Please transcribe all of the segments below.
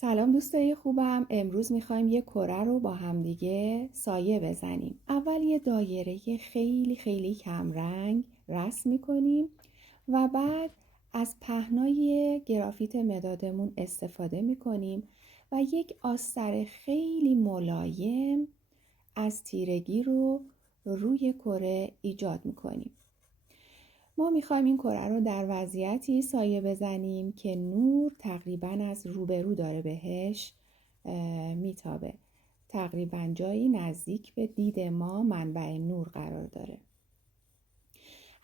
سلام دوستای خوبم. امروز میخوایم یه کره رو با همدیگه سایه بزنیم. اول یه دایره خیلی خیلی کمرنگ رسم میکنیم و بعد از پهنای گرافیت مدادمون استفاده میکنیم و یک آستر خیلی ملایم از تیرگی رو روی کره ایجاد میکنیم. ما میخوایم این کره رو در وضعیتی سایه بزنیم که نور تقریباً از روبرو داره بهش میتابه. تقریباً جایی نزدیک به دید ما منبع نور قرار داره.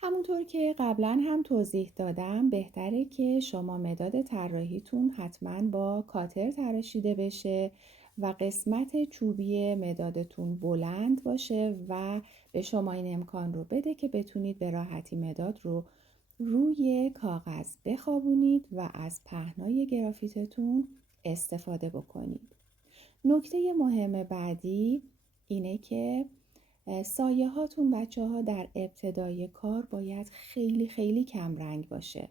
همونطور که قبلا هم توضیح دادم بهتره که شما مداد طراحیتون حتما با کاتر تراشیده بشه و قسمت چوبی مدادتون بلند باشه و به شما این امکان رو بده که بتونید به راحتی مداد رو روی کاغذ بخوابونید و از پهنای گرافیتتون استفاده بکنید. نکته مهم بعدی اینه که سایه هاتون بچه ها در ابتدای کار باید خیلی خیلی کم رنگ باشه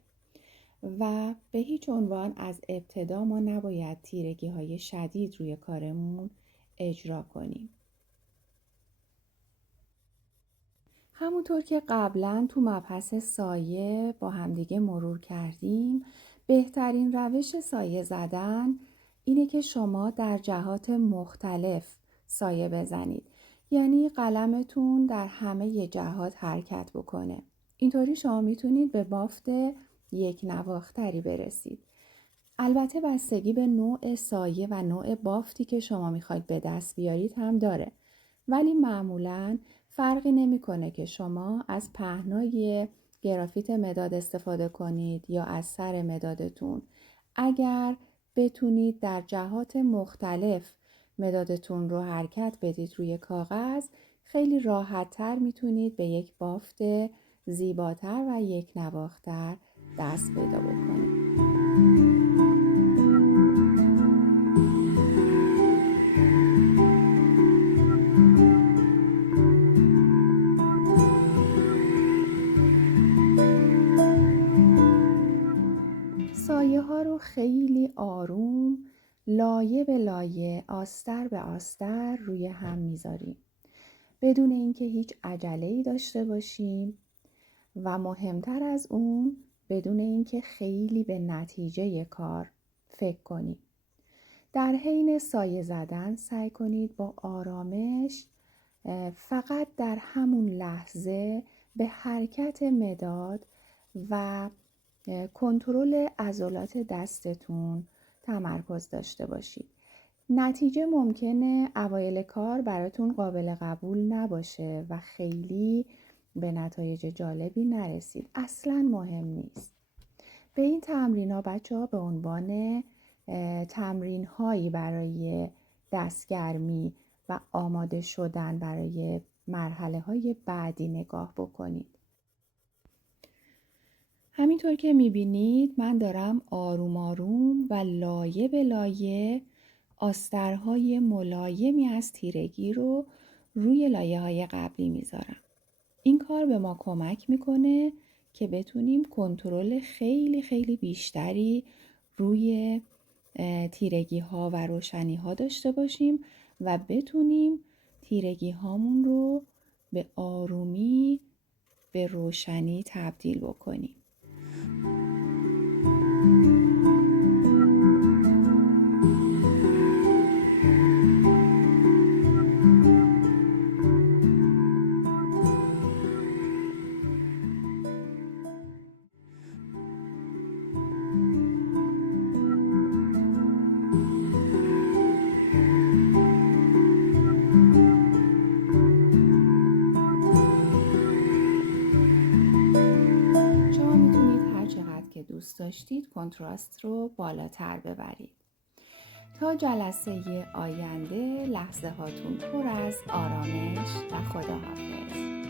و به هیچ عنوان از ابتدا ما نباید تیرگی های شدید روی کارمون اجرا کنیم. همونطور که قبلا تو مبحث سایه با همدیگه مرور کردیم، بهترین روش سایه زدن اینه که شما در جهات مختلف سایه بزنید. یعنی قلمتون در همه جهات حرکت بکنه. اینطوری شما میتونید به بافت یک نواختری برسید. البته بستگی به نوع سایه و نوع بافتی که شما میخواید به دست بیارید هم داره. ولی معمولاً فرقی نمیکنه که شما از پهنای گرافیت مداد استفاده کنید یا از سر مدادتون. اگر بتونید در جهات مختلف مدادتون رو حرکت بدید روی کاغذ، خیلی راحت‌تر میتونید به یک بافت زیباتر و یک نواختر دست پیدا بکنید. سایه ها رو خیلی آروم لایه به لایه، آستر به آستر روی هم میذاریم بدون اینکه هیچ عجله‌ای داشته باشیم و مهمتر از اون بدون اینکه خیلی به نتیجه کار فکر کنیم. در حین سایه زدن سعی کنید با آرامش فقط در همون لحظه به حرکت مداد و کنترل عضلات دستتون تمرکز داشته باشید. نتیجه ممکنه اوایل کار براتون قابل قبول نباشه و خیلی به نتایج جالبی نرسید. اصلاً مهم نیست. به این تمرین ها بچه ها به عنوان تمرین هایی برای دستگرمی و آماده شدن برای مرحله های بعدی نگاه بکنید. همینطور که میبینید من دارم آروم آروم و لایه به لایه آسترهای ملایمی از تیرگی رو روی لایه های قبلی میذارم. این کار به ما کمک میکنه که بتونیم کنترل خیلی خیلی بیشتری روی تیرگی ها و روشنی ها داشته باشیم و بتونیم تیرگی هامون رو به آرومی به روشنی تبدیل بکنیم. دوست داشتید کنتراست رو بالاتر ببرید. تا جلسه آینده لحظه هاتون پر از آرامش و خداحافظ.